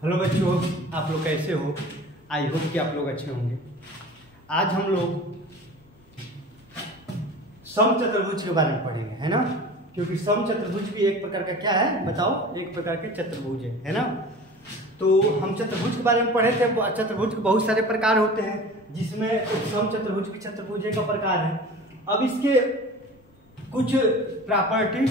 Hello बच्चों, आप लोग कैसे हो? आई होप कि आप लोग अच्छे होंगे। आज हम लोग समचतुर्भुज के बारे में पढ़ेंगे, है ना। क्योंकि समचतुर्भुज भी एक प्रकार का क्या है बताओ, एक प्रकार के चतुर्भुज है ना। तो हम चतुर्भुज के बारे में पढ़े थे। चतुर्भुज के बहुत सारे प्रकार होते हैं, जिसमें समचतुर्भुज की चतुर्भुज एक प्रकार है। अब इसके कुछ प्रॉपर्टी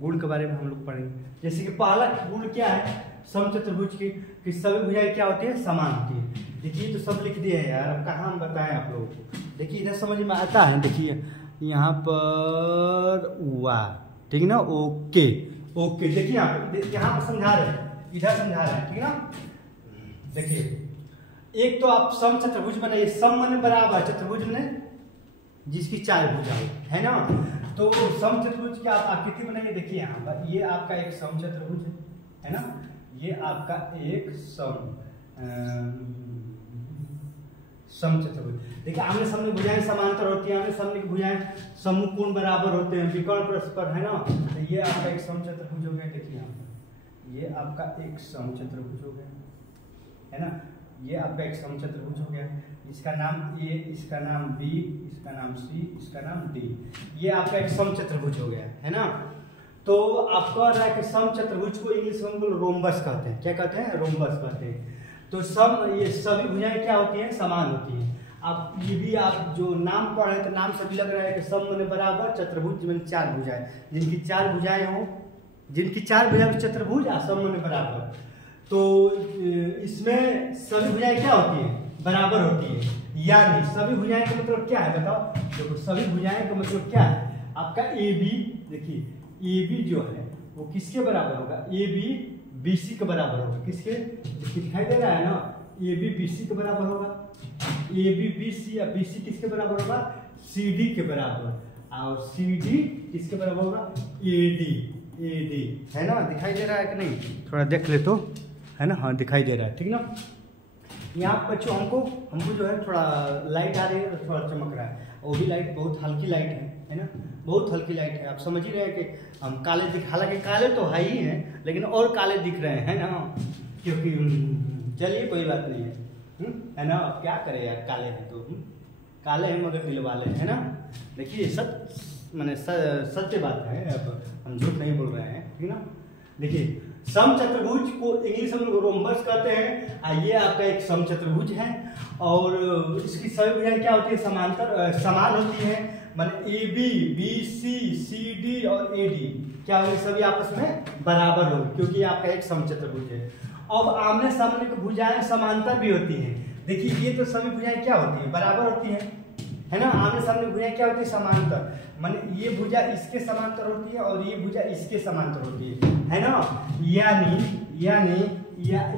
गुण के बारे में हम लोग पढ़ेंगे। जैसे कि पहला गुण क्या है समचतुर्भुज की, कि सभी भुजाएं क्या होती है, समान होती है। देखिए तो सब लिख दिए हैं यार, अब कहाँ हम बताएं आप लोगों को। देखिए इधर समझ में आता है, देखिए यहाँ पर हुआ, ठीक है ना। ओके ओके, देखिए यहाँ पर समझा रहे हैं, इधर समझा रहे हैं, ठीक है ना। देखिए एक तो आप समचतुर्भुज बनाइए। सम माने बराबर, चतुर्भुज ने जिसकी चार भुजाएं, है ना। तो समचतुर्भुज की आप आकृति बनाइए। देखिए यहाँ पर ये आपका एक समचतुर्भुज है ना, ये आपका एक समचतुर्भुज। देखिए आमने सामने भुजाएं समांतर होती हैं, आमने सामने की भुजाएं समूह कोण बराबर होते हैं, विकर्ण परस्पर, है ना। तो ये आपका एक समचतुर्भुज हो गया। देखिए यहाँ पर ये आपका एक समचतुर्भुज हो गया, है ना। ये आपका एक समचतुर्भुज हो गया। इसका नाम ए, इसका नाम बी, इसका नाम सी, इसका नाम डी। ये आपका एक समचतुर्भुज हो गया, है ना। तो आप कह रहा है कि समचतुर्भुज को इंग्लिश में रोम्बस कहते हैं। क्या कहते हैं? रोम्बस कहते हैं। तो ये सभी भुजाएं क्या होती हैं, समान होती हैं। आप ये भी आप जो नाम पढ़ रहे तो नाम सभी लग रहा है कि सम माने बराबर, चतुर्भुज माने चार भुजाएं, जिनकी चार भुजाएं हो, जिनकी चार भुजाएं चतुर्भुज, सम माने बराबर। तो इसमें सभी भुजाएं क्या होती है, बराबर होती है। यानी सभी भुजाएं का मतलब क्या है बताओ। देखो सभी भुजाएं का मतलब क्या है, आपका ए बी, देखिए ए बी जो है वो किसके बराबर होगा, ए बी बी सी के बराबर होगा। किसके दिखाई दे रहा है ना, ए बी बी सी के बराबर होगा। ए बी बी सी या बी सी किसके बराबर होगा, सी डी के बराबर। और सी डी किसके बराबर होगा, ए डी, है ना। दिखाई दे रहा है कि नहीं, थोड़ा देख ले तो, है ना। हाँ दिखाई दे रहा है, ठीक ना। यहाँ बच्चों हमको जो है थोड़ा लाइट आ रही है, तो थोड़ा चमक रहा है। वो भी लाइट बहुत हल्की लाइट है ना, बहुत हल्की लाइट है। आप समझ ही रहे हैं कि हम काले हालांकि काले तो है ही हैं, लेकिन और काले दिख रहे हैं ना, क्योंकि चलिए कोई बात नहीं है ना। अब क्या करें यार, काले हैं तो काले हैं मगर दिल वाले, है ना। देखिए मैंने सत्य बात है, अब हम झूठ नहीं बोल रहे हैं, ठीक ना। देखिए समचतुर्भुज को इंग्लिश में रोम्बस कहते हैं। ये आपका एक समचतुर्भुज है और इसकी सभी भुजाएं क्या होती है, समान होती है। माने A B B C C D और ए डी क्या होगी, सभी आपस में बराबर होगी, क्योंकि आपका एक समचतुर्भुज है। अब आमने सामने की भुजाएं समांतर भी होती हैं। देखिए ये तो सभी भुजाएं क्या होती है, बराबर होती है ना। आमने सामने भुजाएं क्या होती है, समांतर। माने ये भुजा इसके समांतर होती है और ये भुजा इसके समांतर होती है ना।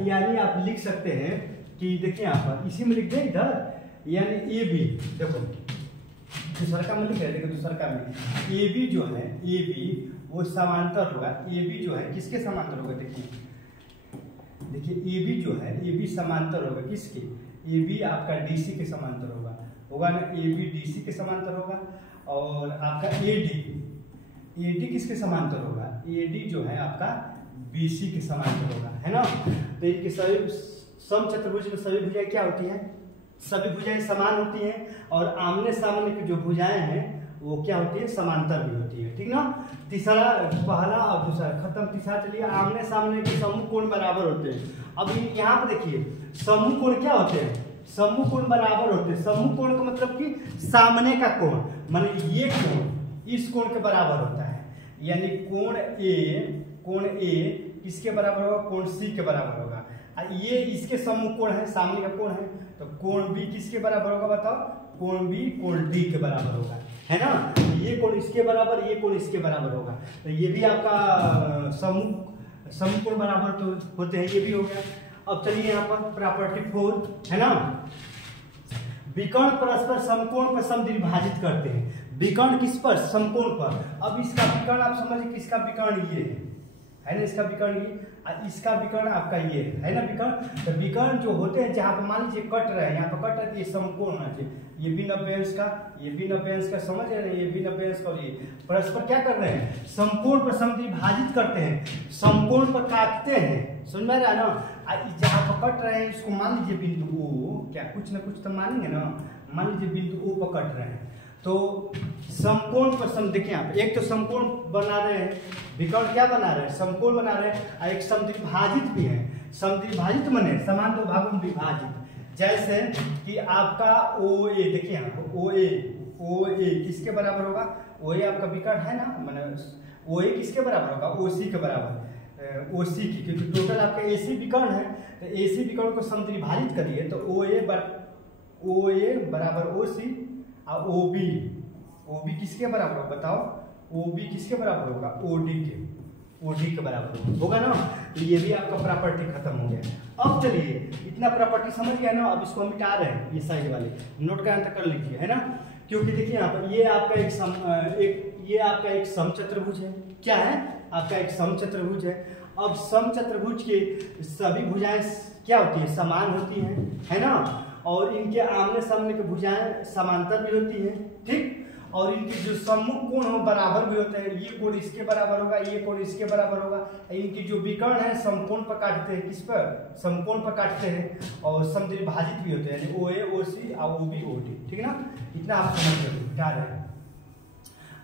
यानी आप लिख सकते हैं कि देखिए यहाँ पर इसी में लिख दें इधर, यानी ए बी, देखो दूसरा का में लिख रहे, देखो दूसरा का में ए बी जो है, ए बी वो समांतर होगा। ए बी जो है किसके समांतर होगा, देखिए ए बी जो है, ए बी समांतर होगा किसके, ए बी आपका डी सी के समांतर होगा ना। ए बी डी सी के समांतर होगा। और आपका ए डी किसके समांतर होगा, ए डी जो है आपका बी सी के समांतर होगा, है ना। तो इनके सभी समचतुर्भुज में सभी भुजाएं क्या होती हैं, सभी भुजाएं समान होती हैं। और आमने सामने की जो भुजाएं हैं वो क्या होती है, समांतर भी होती है, ठीक ना। तीसरा, पहला और दूसरा खत्म। तीसरा चलिए, आमने सामने के समूह कोण बराबर होते हैं। अब यहाँ पे देखिए समूह कोण क्या होते हैं, समूह कोण बराबर होते हैं। समूह कोण का मतलब कि सामने का कोण, माने ये कोण इस कोण के बराबर होता है। यानी कोण ए किसके बराबर होगा, कोण सी के बराबर होगा। ये इसके समूह कोण है, सामने का कोण है। तो कोण बी किसके बराबर होगा बताओ, कोण बी कोण डी के बराबर होगा, है ना। ये कोण इसके बराबर, ये कोण इसके बराबर होगा। तो ये भी आपका समूह कोण बराबर तो होते हैं, ये भी हो गया। अब चलिए यहाँ पर प्रॉपर्टी 4, है ना। विकर्ण परस्पर समकोण पर समद्विभाजित करते हैं। विकर्ण किस पर, समकोण पर। अब इसका विकर्ण आप समझिए, किसका विकर्ण ये है ना, इसका विकर्ण ये, इसका विकर्ण आपका ये है ना विकर्ण। तो विकर्ण जो होते हैं, जहां पर मान लीजिए कट रहे हैं, यहाँ पर कट रहे, ये समकोण होना चाहिए, ये भी 90 अंश का, ये भी 90 अंश का, समझ रहे हैं, ये भी 90 अंश का। और ये परस्पर क्या कर रहे हैं, समकोण पर समद्विभाजित करते हैं, समकोण पर काटते हैं, समझ में आ रहा है ना। जहां पर कट रहे हैं इसको मान लीजिए बिंदु ओ, क्या कुछ ना कुछ तो मानेंगे ना, मान लीजिए बिंदु ओ पर कट रहे हैं, तो समकोण पर सम, देखिए आप एक तो समकोण बना रहे हैं, विकर्ण क्या बना रहे हैं, समकोण बना रहे हैं, और एक समद्विभाजित भी है। समद्विभाजित माने समान दो भागों में विभाजित, जैसे कि आपका ओ ए, देखिए यहाँ ओ ए किसके बराबर होगा, ओ ए आपका विकर्ण है ना, माने ओ ए किसके बराबर होगा, ओ सी के बराबर, ओ सी की, क्योंकि टोटल आपका ए सी विकर्ण है, तो ए सी विकर्ण को समद्विभाजित करिए तो ओ ए बराबर ओ सी और ओ बी किसके बराबर होगा बताओ, ओ बी किसके बराबर होगा, ओ डी के बराबर होगा ना। तो ये भी आपका प्रॉपर्टी खत्म हो गया। अब चलिए इतना प्रॉपर्टी समझ गया ना, अब इसको हम मिटा रहे हैं, ये साइड वाले नोट का अंतर कर लीजिए, है ना। क्योंकि देखिए यहाँ पर ये आपका एक समचतुर्भुज है, क्या है आपका एक समचतुर्भुज है। अब समचतुर्भुज के सभी भुजाएं क्या होती है, समान होती है ना, और इनके आमने सामने की भुजाएं समांतर भी होती हैं, ठीक। और इनके जो सम्मुख कोण हो बराबर भी होते हैं, ये कोण इसके बराबर होगा, ये कोण इसके बराबर होगा। इनकी जो विकर्ण है समकोण पर काटते हैं, किस पर, समकोण पर काटते हैं, और समद्विभाजित भी होते हैं, ओ ए ओ सी और ओ बी ओ डी, ठीक है ना। इतना आप समझ क्या रहे।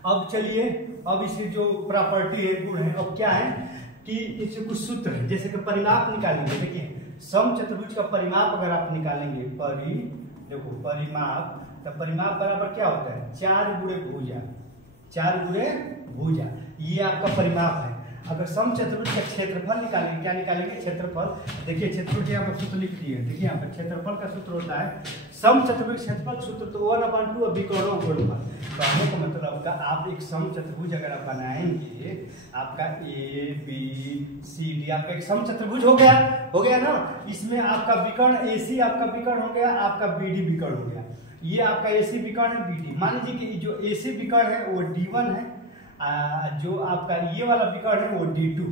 अब चलिए, अब इसकी जो प्रॉपर्टी है, गुण है, अब क्या है कि इससे कुछ सूत्र है, जैसे कि परिमाप निकालेंगे। देखिए समचतुर्भुज का परिमाप अगर आप निकालेंगे, देखो परिमाप, तो परिमाप बराबर क्या होता है, 4 गुणे भुजा, ये आपका परिमाप है। अगर समचतुर्भुज का क्षेत्रफल निकालेंगे, क्या निकालेंगे, क्षेत्रफल। देखिए क्षेत्रफल के यहाँ पर सूत्र लिख दिए, देखिए यहाँ पर क्षेत्रफल का सूत्र होता है समचतुर्भुज क्षेत्रफल सूत्र, तो 1/2 और विकर्णों का गुणनफल। कहने का मतलब का आप एक समचतुर्भुज अगर आप बनाएंगे, आपका ए बी सी डी आपका एक समचतुर्भुज हो गया ना। इसमें आपका विकर्ण ए सी आपका विकर्ण हो गया, आपका बी डी विकर्ण हो गया। ये आपका ए सी विकर्ण है, बी डी, मान लीजिए कि जो ए सी विकर्ण है वो D1 है, जो आपका ये वाला विकर्ण है वो D2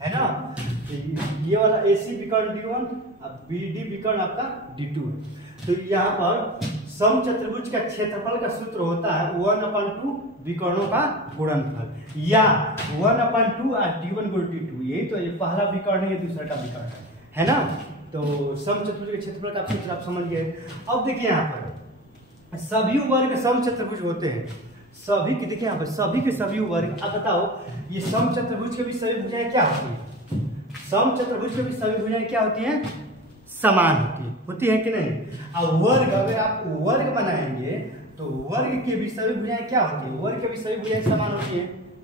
है ना। ये वाला ए सी विकर्ण D1, बी डी विकर्ण आपका D2 है। तो यहाँ पर समचतुर्भुज का क्षेत्रफल का सूत्र होता है 1/2 विकर्णों का गुणनफल, या 1/2 D1 गुण D2। यही तो ये पहला विकर्ण है, ये दूसरा का विकर्ण है ना। तो समचतुर्भुज के क्षेत्रफल का सूत्र आप समझ गए। अब देखिए यहाँ पर सभी वर्ग समचतुर्भुज होते हैं, सभी के, देखिए यहाँ पर सभी के सभी वर्ग। अब बताओ ये समचतुर्भुज के भी सभी भुजाएं क्या होती है, समचतुर्भुज के भी सभी भुजाएं क्या होती हैं, समान होती है कि नहीं। अब वर्ग, अगर आप वर्ग बनाएंगे तो वर्ग के भी सभी भुजाएं क्या होती है, वर्ग के भी सभी भुजाएं समान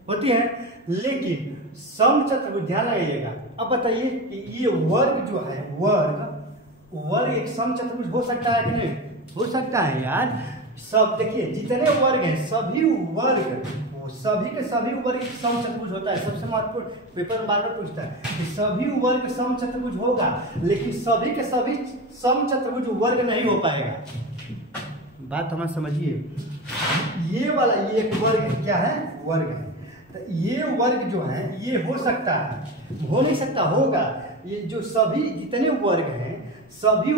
होती है। लेकिन समचतुर्भुज, ध्यान लगाइएगा। अब बताइए कि ये वर्ग जो है, वर्ग एक समचतुर्भुज हो सकता है कि नहीं, हो सकता है यार। सब देखिए जितने वर्ग हैं, सभी के सभी वर्ग समचतुर्भुज होता है। सबसे महत्वपूर्ण, पेपर में बार-बार पूछता है कि सभी वर्ग समचतुर्भुज होगा, लेकिन सभी के सभी समचतुर्भुज वर्ग नहीं हो पाएगा। बात हमारा समझिए, ये वाला ये एक वर्ग क्या है, वर्ग है। तो ये वर्ग जो है ये हो सकता है, हो नहीं सकता, होगा। ये जो सभी जितने वर्ग हैं, सभी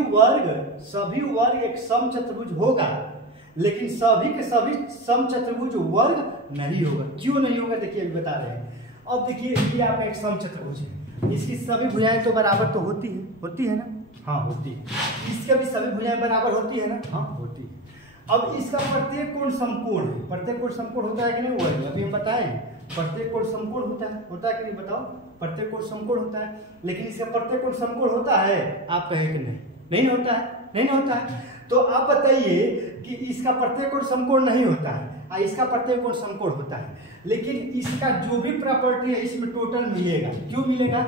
वर्ग एक समचतुर्भुज होगा, लेकिन सभी के सभी समचतुर्भुज वर्ग नहीं होगा। क्यों नहीं होगा, देखिए अभी बता रहे हैं। अब देखिए ये आपका एक समचतुर्भुज है, इसकी सभी भुजाएं तो बराबर तो होती है ना, हाँ होती है। इसके भी सभी भुजाएं बराबर होती है ना, हाँ होती है। अब इसका प्रत्येक कोण समकोण है, प्रत्येक कोण समकोण होता है कि नहीं, वो अभी हम बताएं। प्रत्येक कोण समकोण होता है कि नहीं, बताओ। प्रत्येक कोण समकोण होता है, लेकिन इसका प्रत्येक कोण समकोण होता है, आप कहे कि नहीं होता है। तो आप बताइए कि इसका प्रत्येक कोण समकोण नहीं होता है, इसका प्रत्येक कोण समकोण होता है, लेकिन इसका जो भी प्रॉपर्टी है इसमें टोटल मिलेगा। क्यों मिलेगा,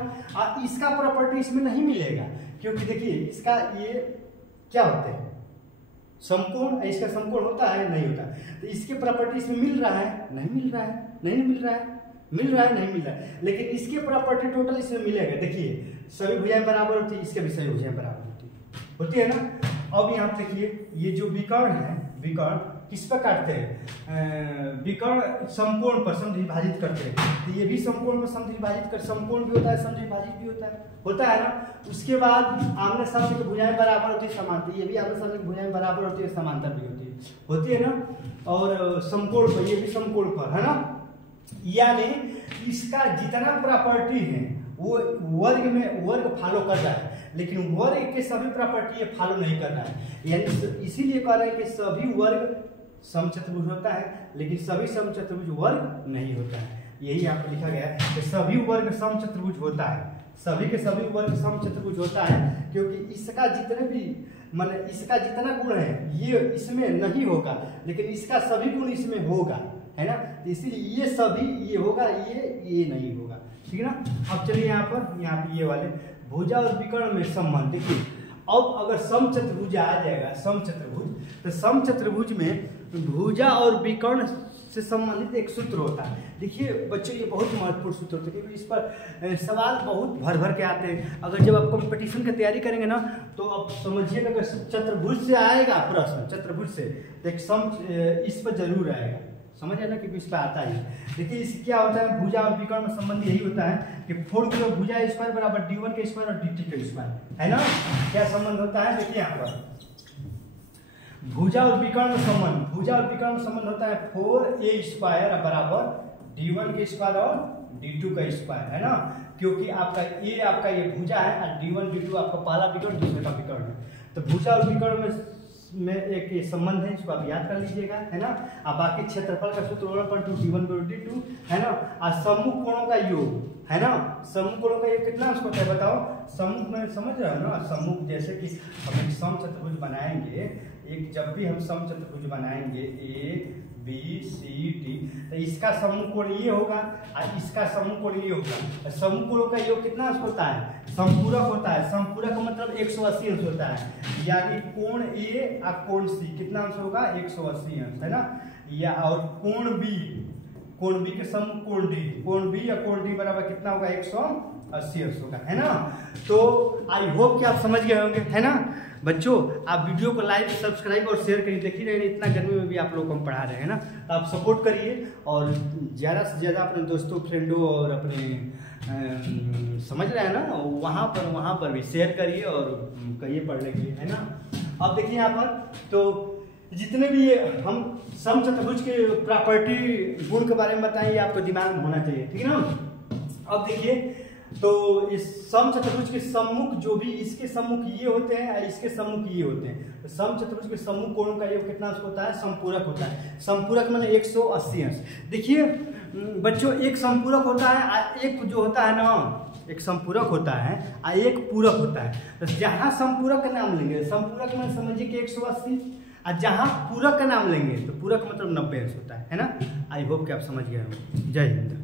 इसका प्रॉपर्टी इसमें नहीं मिलेगा, क्योंकि देखिए इसका ये क्या होते हैं, समकोण, इसका समकोण होता है, नहीं होता। तो इसके प्रॉपर्टी इसमें मिल रहा है, नहीं मिल रहा है, नहीं मिल रहा है। लेकिन इसके प्रॉपर्टी टोटल इसमें मिलेगा। देखिए सभी भुजाएं बराबर होती है, इसके भी सभी भुजाएं बराबर होती है ना। अब यहाँ देखिए ये जो विकर्ण है, विकर्ण किस पर काटते हैं, विकर्ण समकोण पर समद्विभाजित करते हैं। तो ये भी समकोण पर समद्विभाजित कर, समकोण भी होता है समद्विभाजित भी होता है ना। उसके बाद आमने सामने की भुजाएं बराबर होती है समांतर, ये भी आमने सामने की भुजाएं बराबर होती है समांतर भी होती है ना। और समकोण पर, ये भी समकोण पर है ना। यानी इसका जितना प्रॉपर्टी है वो वर्ग फॉलो कर रहा है, लेकिन वर्ग के सभी प्रॉपर्टी ये फॉलो नहीं कर रहा है। यानी इसीलिए कह रहे हैं कि सभी वर्ग समचतुर्भुज होता है, लेकिन सभी समचतुर्भुज वर्ग नहीं होता है। यही यहाँ पर लिखा गया है कि सभी वर्ग समचतुर्भुज होता है, सभी के सभी वर्ग समचतुर्भुज होता है, क्योंकि इसका जितने भी माने इसका जितना गुण है ये इसमें नहीं होगा, लेकिन इसका सभी गुण इसमें होगा, है ना। तो इसीलिए ये सभी ये होगा, ये नहीं होगा, ठीक है ना। अब चलिए यहाँ पे ये वाले भुजा और विकर्ण में संबंध देखिए। अब अगर समचतुर्भुज आ जाएगा, समचतुर्भुज, तो समचतुर्भुज में भुजा और विकर्ण से संबंधित एक सूत्र होता है। देखिए बच्चों ये बहुत महत्वपूर्ण सूत्र होता है, क्योंकि इस पर सवाल बहुत भर के आते हैं। अगर जब आप कंपटीशन की तैयारी करेंगे ना, तो आप समझिएगा अगर चतुर्भुज से आएगा प्रश्न, चतुर्भुज से इस पर जरूर आएगा, समझ ना, क्योंकि इस पर आता है। देखिए इससे क्या होता है, भुजा और विकर्ण में संबंध यही होता है कि 4 भुजा स्क्वायर बराबर d1 के स्क्वायर और dt के स्क्वायर, है ना। क्या संबंध होता है, देखिए यहाँ पर भुजा और विकर्ण में संबंध होता है 4a स्क्वायर बराबर d1 के स्क्वायर और d2 का स्क्वायर, है ना। क्योंकि आपका ये भुजा है और d1 d2 आपका पहला विकर्ण दूसरे का विकर्ण है। तो भुजा और विकर्ण में एक ये संबंध है, इसको आप याद कर लीजिएगा, है ना। अब बाकी क्षेत्रफल का सूत्र 1/2 d1 d2, है ना। और सम्मुख कोणों का योग, है ना। सम्मुख कोणों का योग कितना उसको क्या बताओ, सम्मुख में समझ रहे हो ना। सम्मुख जैसे कि हम एक समचतुर्भुज बनाएंगे, जब भी हम समचतुर्भुज बनाएंगे A B C D, तो इसका सम्मुख कोण ये होगा और इसका सम्मुख कोण ये होगा। सम्मुख कोणों का योग कितना होता है, संपूरक होता है। संपूरक का मतलब 180 अंश होता है, यानी कोण A और कोण C कितना अंश होगा, 180 अंश, है ना। या और कोण B के सम्मुख कोण B या कोण D बराबर कितना होगा, 180 अंश होगा, है ना। तो आई होप कि आप समझ गए होंगे, है ना। बच्चों आप वीडियो को लाइक सब्सक्राइब और शेयर करिए, देख ही रहे हैं इतना गर्मी में भी आप लोग को हम पढ़ा रहे हैं ना। तो आप सपोर्ट करिए और ज़्यादा से ज़्यादा अपने दोस्तों फ्रेंडों और अपने समझ रहे हैं ना वहाँ पर भी शेयर करिए और करिए पढ़ने के लिए, है ना। अब देखिए यहाँ पर तो जितने भी ये हम समचतुर्भुज के प्रॉपर्टी गुण के बारे में बताएं, ये आपको दिमाग में होना चाहिए, ठीक है ना। अब देखिए तो इस समचतुर्भुज के सम्मुख जो भी इसके सम्मुख ये होते हैं और इसके सम्मुख ये होते हैं, तो समचतुर्भुज के सम्मुख कोणों का योग कितना होता है, संपूरक होता है। संपूरक माने 180 अंश। देखिए बच्चों एक संपूरक होता है, एक जो होता है ना, एक संपूरक होता है और एक पूरक होता है। तो जहाँ संपूरक का नाम लेंगे, संपूरक में समझिए कि 180, और जहाँ पूरक का नाम लेंगे तो पूरक मतलब 90 अंश होता है ना। आई होप कि आप समझ गए हो। जय हिंद।